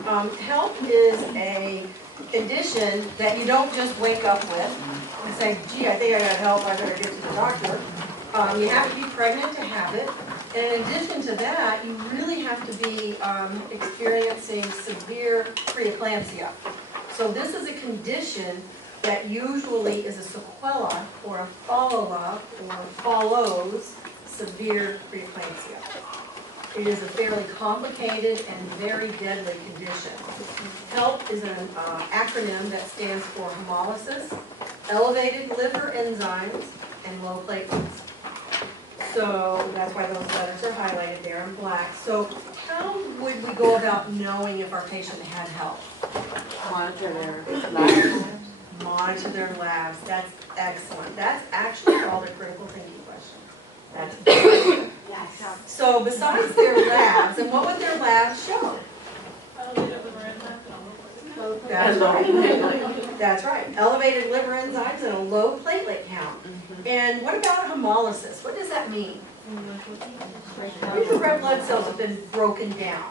HELP is a condition that you don't just wake up with and say, gee, I think I got HELP, I better get to the doctor. You have to be pregnant to have it. And in addition to that, you really have to be experiencing severe preeclampsia. So this is a condition that usually is a sequela or a follow-up or follows severe preeclampsia. It is a fairly complicated and very deadly condition. HELP is an acronym that stands for hemolysis, elevated liver enzymes, and low platelets. So that's why those letters are highlighted there in black. So how would we go about knowing if our patient had HELP? Monitor their labs. Monitor their labs. That's excellent. That's actually called a critical thinking question. That's good. Yes. So besides their labs, and what would their labs show? That's right. That's right. Elevated liver enzymes and a low platelet count. And what about hemolysis? What does that mean? Your red blood cells have been broken down.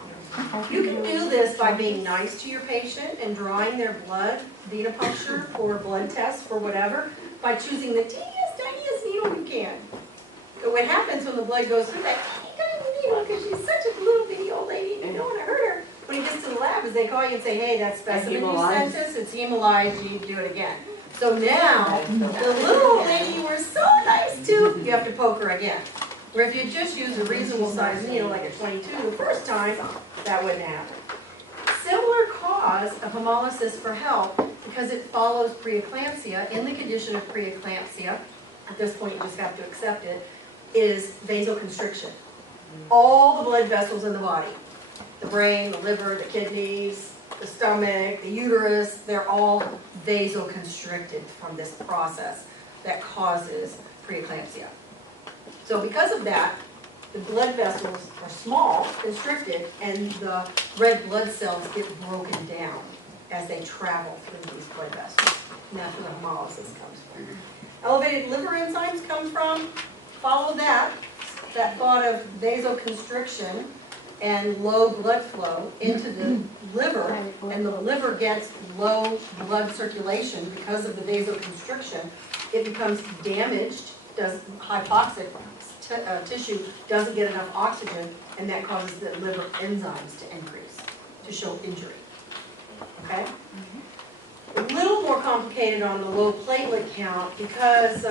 You can do this by being nice to your patient and drawing their blood, venipuncture for blood tests for whatever, by choosing the teeniest, tiniest needle you can. But what happens when the blood goes through that tiny needle, because she's such a little bitty old lady, and you don't want to hurt her, when he gets to the lab, is they call you and say, hey, that specimen you sent us, it's hemolyzed, you need to do it again. So now, the little old lady you were so nice to, you have to poke her again. Where if you just use a reasonable sized needle, like a 22 the first time, that wouldn't happen. Similar cause of hemolysis for HELP, because it follows preeclampsia. In the condition of preeclampsia, at this point you just have to accept it, is vasoconstriction. All the blood vessels in the body, the brain, the liver, the kidneys, the stomach, the uterus, they're all vasoconstricted from this process that causes preeclampsia. So because of that, the blood vessels are small, constricted, and the red blood cells get broken down as they travel through these blood vessels. And that's where the hemolysis comes from. Elevated liver enzymes come from, follow that thought of vasoconstriction and low blood flow into the liver, and the liver gets low blood circulation because of the vasoconstriction. It becomes damaged, does hypoxic tissue doesn't get enough oxygen, and that causes the liver enzymes to increase, to show injury. Okay? A little more complicated on the low platelet count because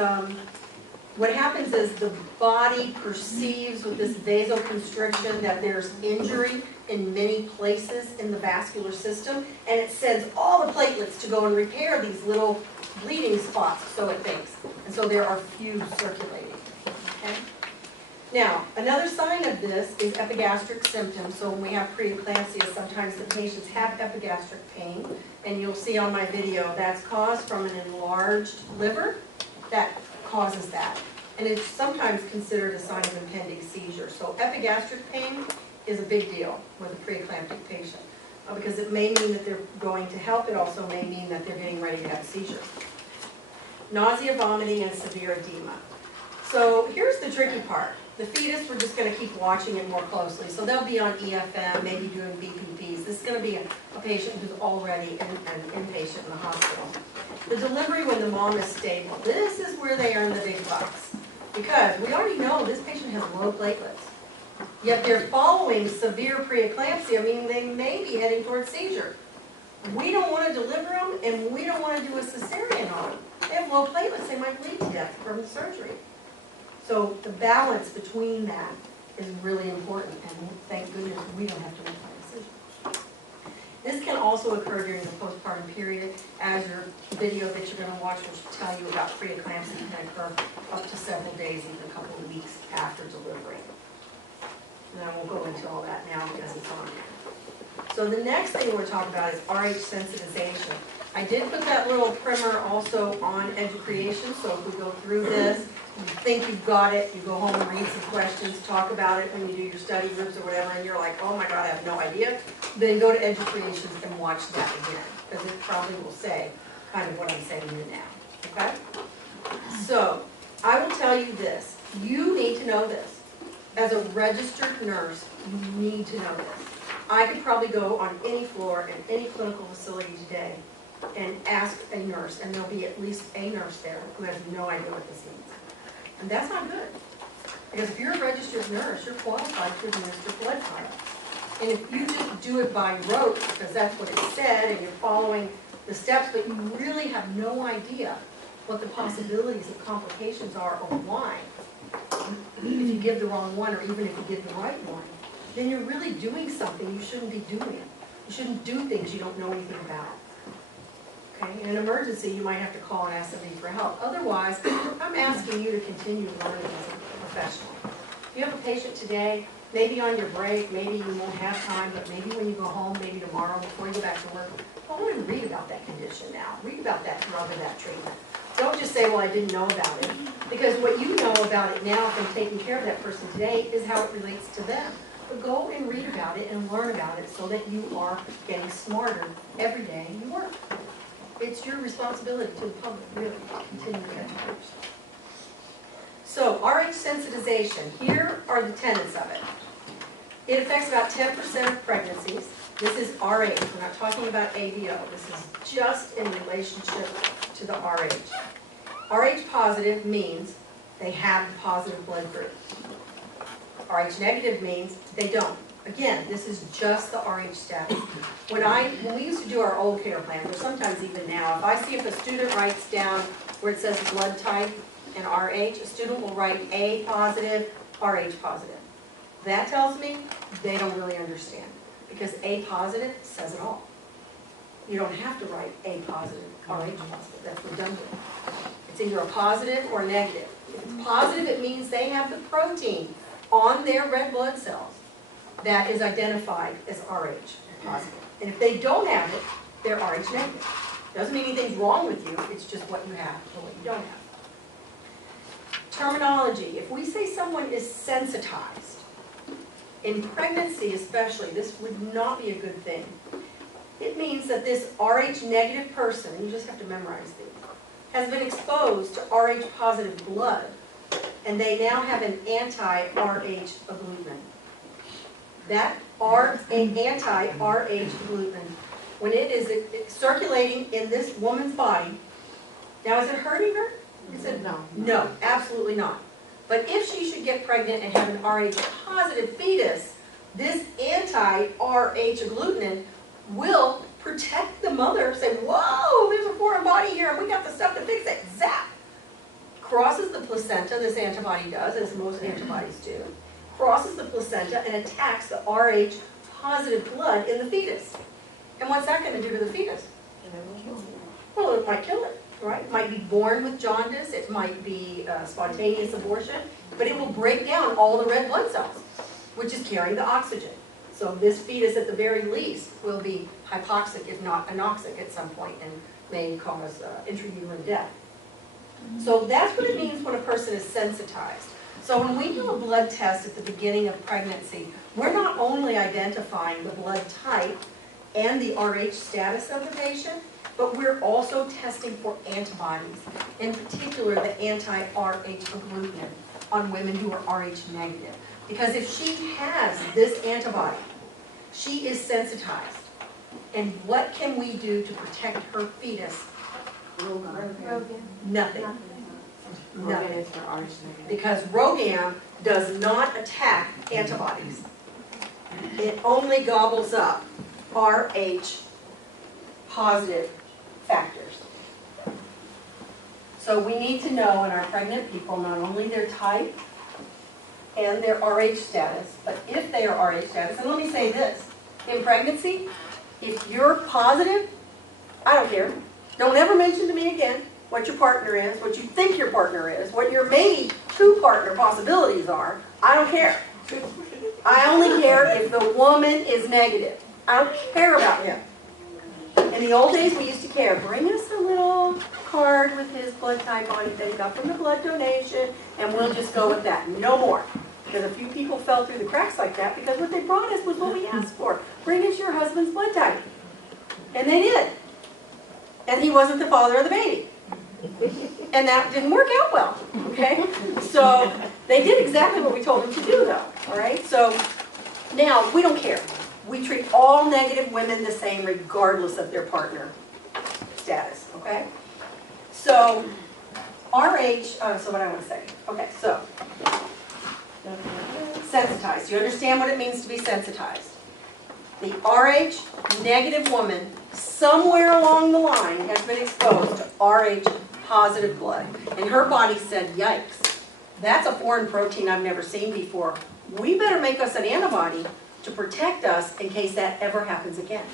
what happens is the body perceives with this vasoconstriction that there's injury in many places in the vascular system, and it sends all the platelets to go and repair these little bleeding spots, so it thinks. And so there are few circulating. Okay? Now, another sign of this is epigastric symptoms. So when we have preeclampsia, sometimes the patients have epigastric pain, and you'll see on my video that's caused from an enlarged liver that causes that. And it's sometimes considered a sign of impending seizure. So epigastric pain is a big deal with a preeclamptic patient because it may mean that they're going to HELP. It also may mean that they're getting ready to have a seizure. Nausea, vomiting, and severe edema. So here's the tricky part. The fetus, we're just going to keep watching it more closely. So they'll be on EFM, maybe doing BPPs. This is going to be a patient who's already an inpatient in the hospital. The delivery when the mom is stable. This is where they earn the big bucks. Because we already know this patient has low platelets. Yet they're following severe preeclampsia, meaning they may be heading towards seizure. We don't want to deliver them, and we don't want to do a cesarean on them. They have low platelets, they might bleed to death from the surgery. So the balance between that is really important, and thank goodness we don't have to make that decision. This can also occur during the postpartum period, as your video that you're going to watch will tell you about preeclampsia can occur up to several days, even a couple of weeks after delivery. And I won't go into all that now because it's on there. So the next thing we're talking about is RH sensitization. I did put that little primer also on EduCreation, so if we go through this, you think you've got it, you go home and read some questions, talk about it when you do your study groups or whatever, and you're like, oh my God, I have no idea, then go to EduCreations and watch that again, because it probably will say kind of what I'm saying here now, okay? So, I will tell you this, you need to know this. As a registered nurse, you need to know this. I could probably go on any floor in any clinical facility today and ask a nurse, and there'll be at least a nurse there who has no idea what this means. And that's not good. Because if you're a registered nurse, you're qualified to administer blood type. And if you just do it by rote, because that's what it said, and you're following the steps, but you really have no idea what the possibilities of complications are or why, if you give the wrong one or even if you give the right one, then you're really doing something you shouldn't be doing. You shouldn't do things you don't know anything about. Okay? In an emergency, you might have to call and ask somebody for help. Otherwise, I'm asking you to continue learning as a professional. If you have a patient today, maybe on your break, maybe you won't have time, but maybe when you go home, maybe tomorrow before you go back to work, go and read about that condition now. Read about that drug or that treatment. Don't just say, well, I didn't know about it. Because what you know about it now from taking care of that person today is how it relates to them. But go and read about it and learn about it so that you are getting smarter every day you work. It's your responsibility to the public, really, to continue to educate. So, RH sensitization, here are the tenets of it. It affects about 10% of pregnancies. This is RH, we're not talking about ABO. This is just in relationship to the RH. RH positive means they have the positive blood group. RH negative means they don't. Again, this is just the RH status. When we used to do our old care plans, or sometimes even now, if a student writes down where it says blood type and RH, a student will write A positive, RH positive. That tells me they don't really understand, because A positive says it all. You don't have to write A positive, RH positive, that's redundant. It's either a positive or a negative. If it's positive, it means they have the protein on their red blood cells that is identified as RH positive. And if they don't have it, they're RH negative. Doesn't mean anything's wrong with you, it's just what you have or what you don't have. Terminology, if we say someone is sensitized, in pregnancy especially, this would not be a good thing. It means that this RH negative person, and you just have to memorize these, has been exposed to RH positive blood, and they now have an anti-RH agglutinin. That anti-RH agglutinin, when it is circulating in this woman's body, now is it hurting her? Is it? No. No, absolutely not. But if she should get pregnant and have an RH positive fetus, this anti-RH agglutinin will protect the mother, say, whoa, there's a foreign body here, and we got the stuff to fix it. Zap! Crosses the placenta, this antibody does, as most antibodies do. Crosses the placenta and attacks the RH positive blood in the fetus. And what's that going to do to the fetus? Well, it might kill it, right? It might be born with jaundice, it might be spontaneous abortion, but it will break down all the red blood cells, which is carrying the oxygen. So this fetus, at the very least, will be hypoxic, if not anoxic at some point, and may cause intrauterine death. So that's what it means when a person is sensitized. So when we do a blood test at the beginning of pregnancy, we're not only identifying the blood type and the RH status of the patient, but we're also testing for antibodies, in particular the anti-RH agglutinin on women who are RH negative. Because if she has this antibody, she is sensitized. And what can we do to protect her fetus? Nothing. Rogan is for RH negative. Because RhoGAM does not attack antibodies. It only gobbles up RH positive factors. So we need to know in our pregnant people not only their type and their RH status, but if they are RH status, and let me say this, in pregnancy, if you're positive, I don't care. Don't ever mention to me again what your partner is, what you think your partner is, what your maybe two partner possibilities are. I don't care. I only care if the woman is negative. I don't care about him. In the old days, we used to care. Bring us a little card with his blood type on it that he got from the blood donation, and we'll just go with that. No more. Because a few people fell through the cracks like that because what they brought us was what we asked for. Bring us your husband's blood type. And they did. And he wasn't the father of the baby. And that didn't work out well, okay? So they did exactly what we told them to do, though, all right? So now we don't care. We treat all negative women the same regardless of their partner status, okay? So, RH, so what I want to say, okay, so, sensitized. You understand what it means to be sensitized. The RH negative woman, somewhere along the line, has been exposed to RH positive blood. And her body said, yikes, that's a foreign protein I've never seen before. We better make us an antibody to protect us in case that ever happens again.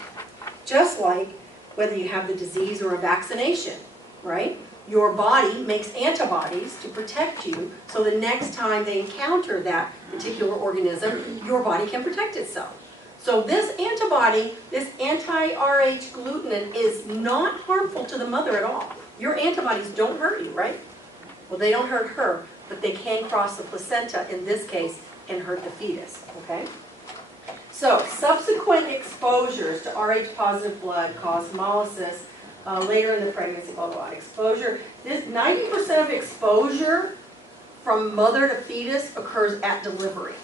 Just like whether you have the disease or a vaccination, right? Your body makes antibodies to protect you so the next time they encounter that particular organism, your body can protect itself. So this antibody, this anti-RH glutenin, is not harmful to the mother at all. Your antibodies don't hurt you, right? Well, they don't hurt her, but they can cross the placenta, in this case, and hurt the fetus, okay? So, subsequent exposures to RH positive blood cause hemolysis later in the pregnancy, blah, blah, blah. Exposure, this 90% of exposure from mother to fetus occurs at delivery.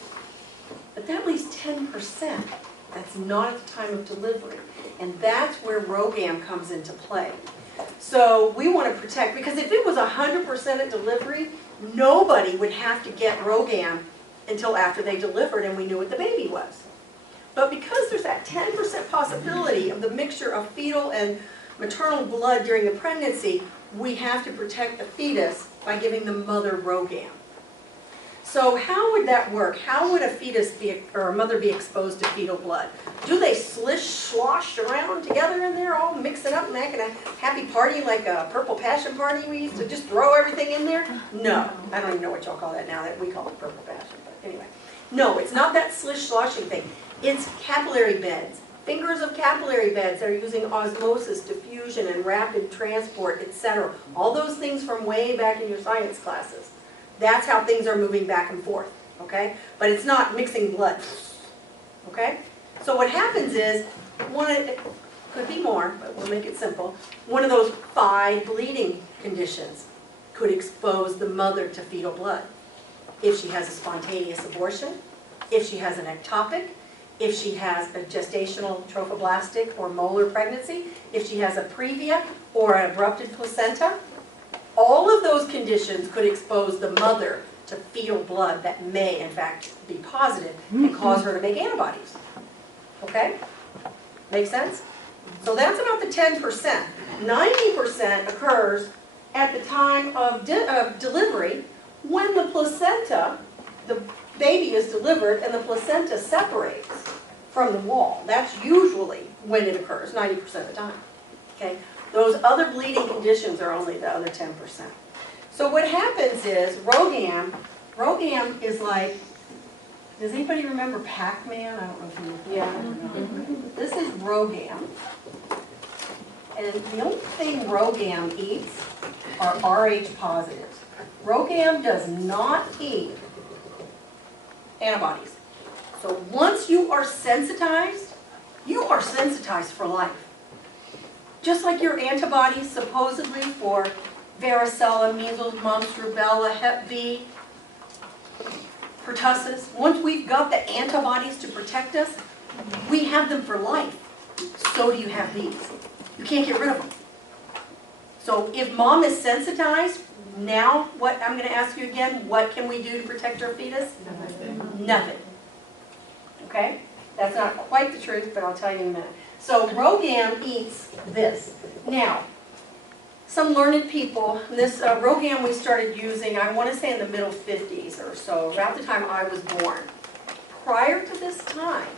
But that leaves 10% that's not at the time of delivery. And that's where RhoGAM comes into play. So we want to protect, because if it was 100% at delivery, nobody would have to get RhoGAM until after they delivered and we knew what the baby was. But because there's that 10% possibility of the mixture of fetal and maternal blood during the pregnancy, we have to protect the fetus by giving the mother RhoGAM. So how would that work? How would a fetus be, or a mother be exposed to fetal blood? Do they slosh around together in there, all mixing up and making a happy party like a Purple Passion party we used to just throw everything in there? No, I don't even know what y'all call that now, that we call it Purple Passion, but anyway. No, it's not that sloshing thing. It's capillary beds. Fingers of capillary beds that are using osmosis, diffusion, and rapid transport, etc. All those things from way back in your science classes. That's how things are moving back and forth, okay? But it's not mixing blood, okay? So what happens is, it could be more, but we'll make it simple. One of those 5 bleeding conditions could expose the mother to fetal blood. If she has a spontaneous abortion, if she has an ectopic, if she has a gestational trophoblastic or molar pregnancy, if she has a previa or an abrupted placenta, all of those conditions could expose the mother to fetal blood that may, in fact, be positive and cause her to make antibodies. Okay? Make sense? So that's about the 10%. 90% occurs at the time of delivery when the placenta, the baby is delivered and the placenta separates from the wall. That's usually when it occurs, 90% of the time. Okay? Those other bleeding conditions are only the other 10%. So what happens is, RhoGAM is like, does anybody remember Pac-Man? I don't know if you remember. This is RhoGAM. And the only thing RhoGAM eats are RH positives. RhoGAM does not eat antibodies. So once you are sensitized for life. Just like your antibodies supposedly for varicella, measles, mumps, rubella, hep B, pertussis, once we've got the antibodies to protect us, we have them for life. So do you have these. You can't get rid of them. So if mom is sensitized, now what I'm going to ask you again, what can we do to protect our fetus? Nothing. Okay? That's not quite the truth, but I'll tell you in a minute. So RhoGAM eats this. Now, some learned people, this RhoGAM we started using, I want to say in the middle 50s or so, around the time I was born. Prior to this time,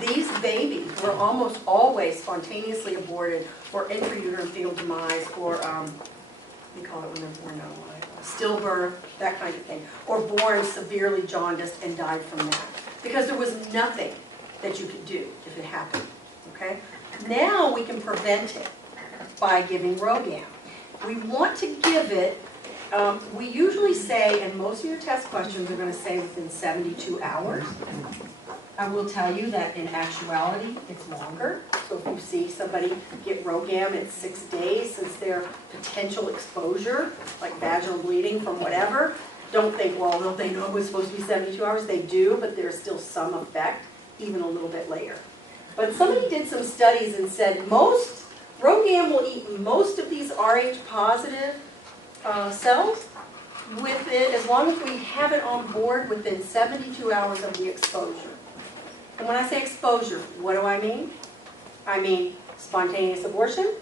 these babies were almost always spontaneously aborted or intrauterine fetal demise or, we call it when they're born now, stillbirth, that kind of thing, or born severely jaundiced and died from that. Because there was nothing that you could do if it happened. Okay? Now we can prevent it by giving RhoGAM. We want to give it, we usually say, and most of your test questions are going to say within 72 hours. I will tell you that in actuality, it's longer. So if you see somebody get RhoGAM at 6 days since their potential exposure, like vaginal bleeding from whatever, don't think, well, don't they know it was supposed to be 72 hours? They do, but there's still some effect, even a little bit later. But somebody did some studies and said RhoGAM will eat most of these Rh positive cells with it, as long as we have it on board within 72 hours of the exposure. And when I say exposure, what do I mean? I mean spontaneous abortion,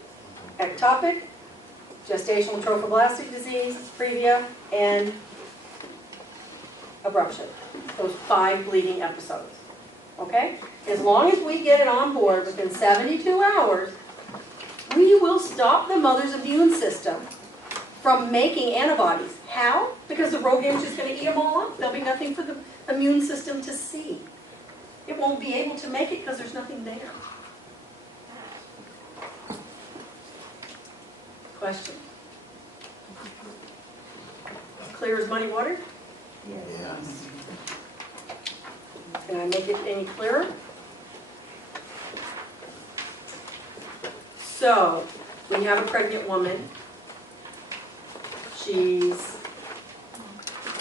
ectopic, gestational trophoblastic disease, previa, and abruption. Those 5 bleeding episodes. Okay? As long as we get it on board within 72 hours, we will stop the mother's immune system from making antibodies. How? Because the RhoGAM is just going to eat them all up. There'll be nothing for the immune system to see. It won't be able to make it because there's nothing there. Question? Clear as muddy water? Yes. Can I make it any clearer? So, we have a pregnant woman. She's,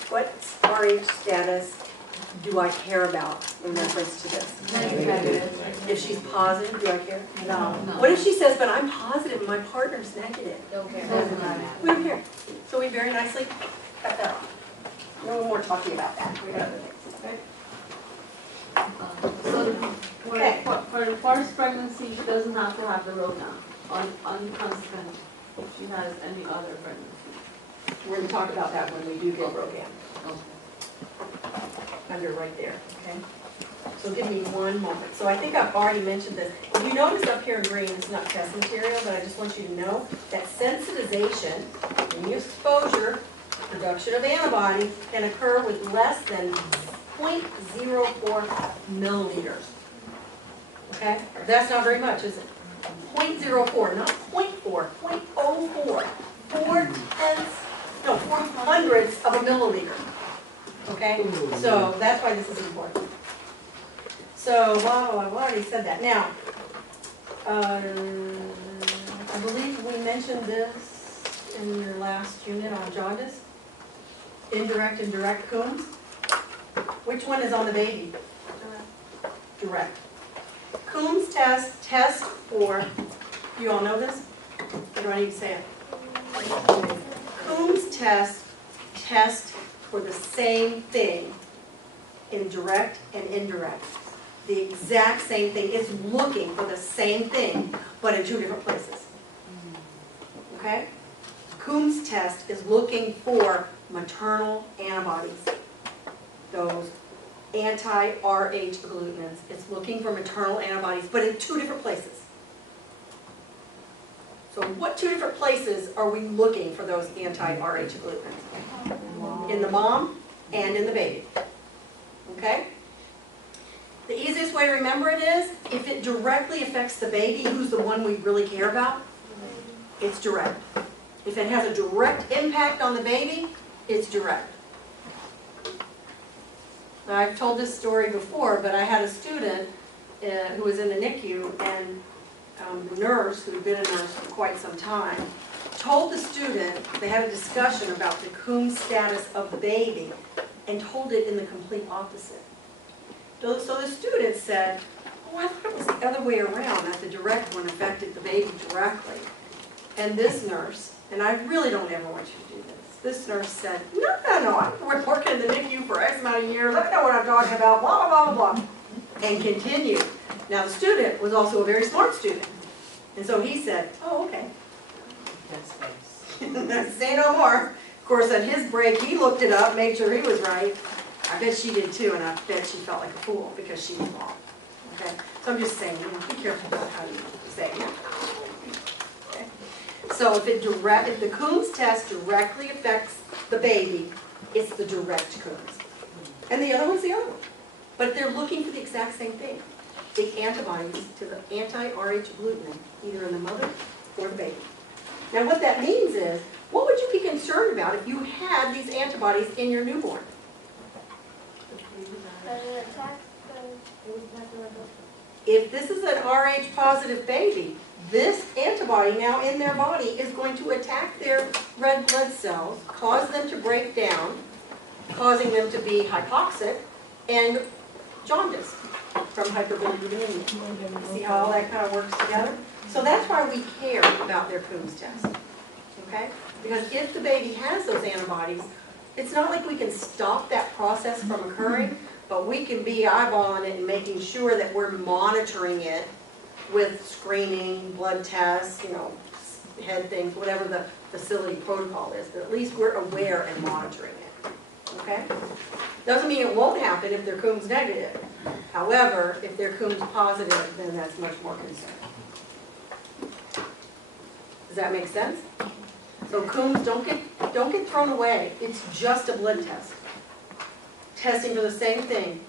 what Rh status do I care about in reference to this? Negative. If she's positive, do I care? No. What if she says, but I'm positive and my partner's negative? Doesn't matter. We don't care. So we very nicely cut that off. No more talking about that. We got other things. Okay? So Okay. for the first pregnancy, she doesn't have to have the RhoGAM unconsequential if she has any other pregnancy. We're going to talk about that when we do get RhoGAM. Under right there, okay? So give me one moment. So I think I've already mentioned this. If you notice up here in green, it's not test material, but I just want you to know that sensitization, any exposure, production of antibodies can occur with less than 0.04 milliliters. Okay? That's not very much, is it? 0.04, not 0.4, 0.04. 4 hundredths of a milliliter. Okay? So that's why this is important. So, wow, I've already said that. Now, I believe we mentioned this in your last unit on jaundice. Indirect and direct Coombs. Which one is on the baby? Direct. Coombs test for, you all know this? Or do I need to say it? Coombs test for the same thing in direct and indirect. The exact same thing. It's looking for the same thing, but in 2 different places. Okay? Coombs test is looking for maternal antibodies. Those anti-Rh agglutinins. It's looking for maternal antibodies, but in 2 different places. So what 2 different places are we looking for those anti-Rh agglutinins? In the mom and in the baby. Okay? The easiest way to remember it is, if it directly affects the baby, who's the one we really care about? It's direct. If it has a direct impact on the baby, it's direct. Now, I've told this story before, but I had a student who was in the NICU, and the nurse, who had been a nurse for quite some time, told the student, they had a discussion about the Coombs status of the baby, and told it in the complete opposite. So the student said, oh, I thought it was the other way around, that the direct one affected the baby directly. And this nurse, and I really don't ever want you to do this nurse said, no, I've been working in the NICU for X amount of years, I know what I'm talking about, blah, blah, blah, blah, and continued. Now the student was also a very smart student, and so he said, oh, okay. Say no more. Of course, at his break, he looked it up, made sure he was right. I bet she did too, and I bet she felt like a fool because she was wrong. Okay? So I'm just saying, be careful about how you say it. Okay? So if the Coombs test directly affects the baby, it's the direct Coombs. And the other one's the other one. But they're looking for the exact same thing. The antibodies to the anti-Rh agglutinin, either in the mother or the baby. Now what that means is, what would you be concerned about if you had these antibodies in your newborn? If this is an Rh positive baby, this antibody now in their body is going to attack their red blood cells, cause them to break down, causing them to be hypoxic and jaundice. from hyperbilirubinemia. See how all that kind of works together? So that's why we care about their Coombs test, okay? Because if the baby has those antibodies, it's not like we can stop that process from occurring, but we can be eyeballing it and making sure that we're monitoring it with screening, blood tests, you know, head things, whatever the facility protocol is, but at least we're aware and monitoring it, okay? Doesn't mean it won't happen if they're Coombs negative. However, if they're Coombs positive, then that's much more concern. Does that make sense? So Coombs, don't get thrown away. It's just a blood test. Testing for the same thing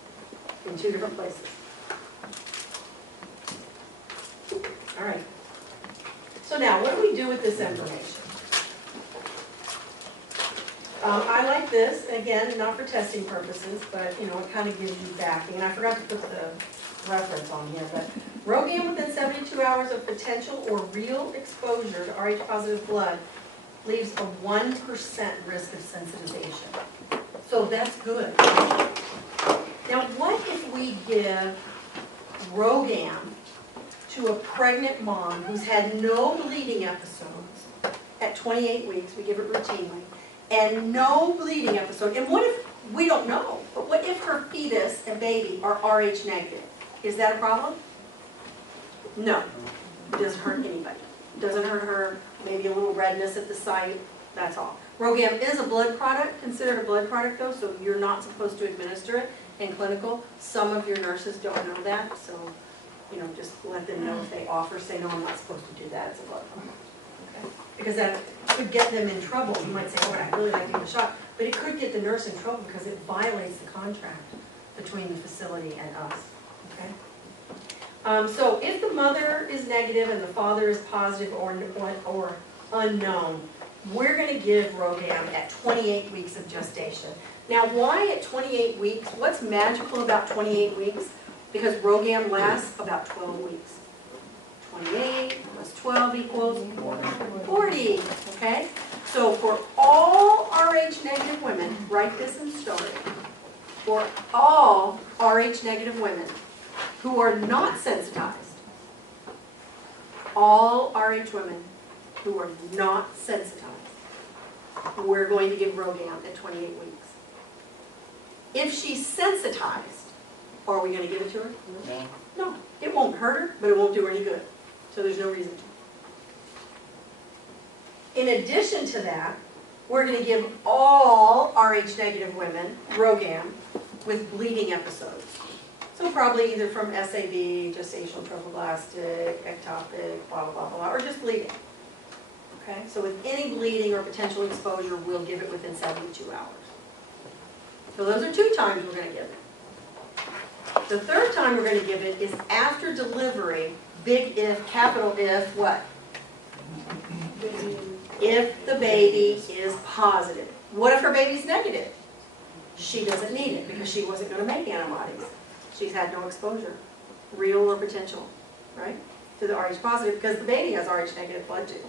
in two different places. All right. So now, what do we do with this information? I like this, again, not for testing purposes, but you know, it kind of gives you backing. And I forgot to put the reference on here, but RhoGAM within 72 hours of potential or real exposure to Rh positive blood leaves a 1% risk of sensitization. So that's good. Now, what if we give RhoGAM to a pregnant mom who's had no bleeding episodes at 28 weeks, we give it routinely, and no bleeding episode, and what if, we don't know, but what if her fetus and baby are Rh negative? Is that a problem? No. It doesn't hurt anybody. It doesn't hurt her, maybe a little redness at the site, that's all. RhoGAM is a blood product, considered a blood product though, so you're not supposed to administer it in clinical. Some of your nurses don't know that, so you know, just let them know if they offer, say, no, I'm not supposed to do that, it's a blood product. Okay? Because that could get them in trouble. You might say, oh, I'd really like to give a shot, but it could get the nurse in trouble because it violates the contract between the facility and us. Okay? So if the mother is negative and the father is positive or unknown, we're going to give RhoGAM at 28 weeks of gestation. Now, why at 28 weeks? What's magical about 28 weeks? Because RhoGAM lasts about 12 weeks. 28 plus 12 equals 40, okay? So for all Rh negative women, write this in story. For all Rh negative women who are not sensitized, all Rh women who are not sensitized, we're going to give RhoGAM at 28 weeks. If she's sensitized, are we going to give it to her? No. It won't hurt her, but it won't do her any good. So there's no reason to. In addition to that, we're going to give all Rh negative women RhoGAM with bleeding episodes. So probably either from SAB, gestational trophoblastic, ectopic, blah, blah, blah, blah, or just bleeding. Okay? So with any bleeding or potential exposure, we'll give it within 72 hours. So those are 2 times we're going to give it. The 3rd time we're going to give it is after delivery, big if, capital if, what? If the baby is positive. What if her baby's negative? She doesn't need it because she wasn't going to make antibodies. She's had no exposure, real or potential, right? To the Rh positive because the baby has Rh negative blood too.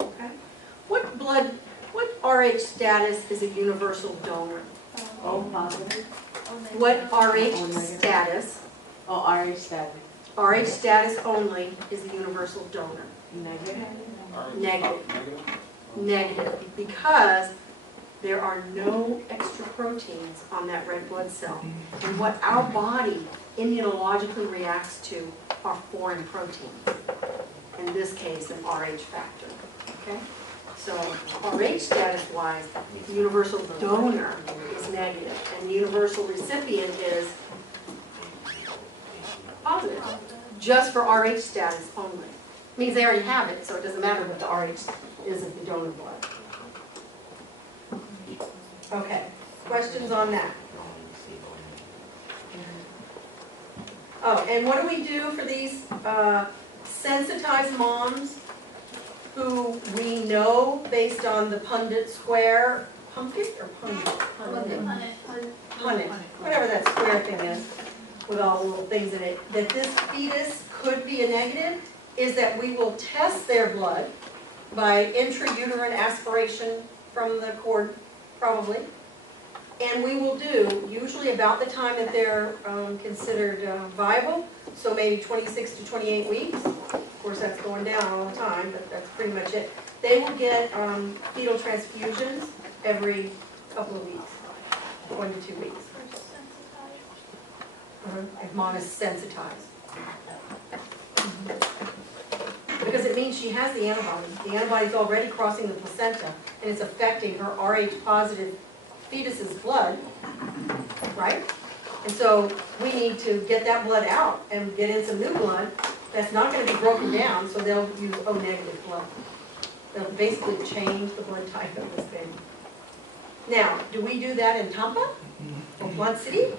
Okay? What Rh status is a universal donor? O positive. What Rh status? Oh, Rh status. Rh status only is a universal donor. Negative. Negative. Negative. Because there are no extra proteins on that red blood cell. And what our body immunologically reacts to are foreign proteins. In this case, an Rh factor. Okay? So Rh status-wise, the universal donor is negative, and the universal recipient is positive, just for Rh status only. Means they already have it, so it doesn't matter what the Rh is of the donor blood. Okay, questions on that? Oh, and what do we do for these sensitized moms who we know based on the Punnett square, Punnett or Punnett? Punnett, whatever that square thing is, with all the little things in it, that this fetus could be a negative, is that we will test their blood by intrauterine aspiration from the cord, probably. And we will do, usually about the time that they're considered viable, so maybe 26 to 28 weeks. Of course, that's going down all the time, but that's pretty much it. They will get fetal transfusions every couple of weeks, 1 to 2 weeks. If mom is sensitized. Because it means she has the antibody. The antibody's already crossing the placenta, and it's affecting her Rh positive fetus's blood, right? And so we need to get that blood out and get in some new blood that's not going to be broken down, so they'll use O negative blood. They'll basically change the blood type of this baby. Now, do we do that in Tampa or Blunt City?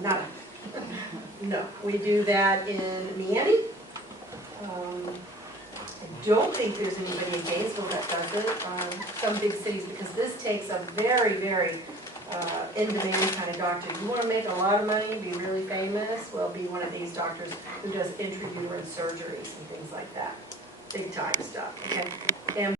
Nada. No, we do that in Miami. I don't think there's anybody in Gainesville that does it. Some big cities, because this takes a very, very in-demand kind of doctor. You want to make a lot of money, be really famous, well, be one of these doctors who does intrauterine surgeries and things like that. Big time stuff, okay? And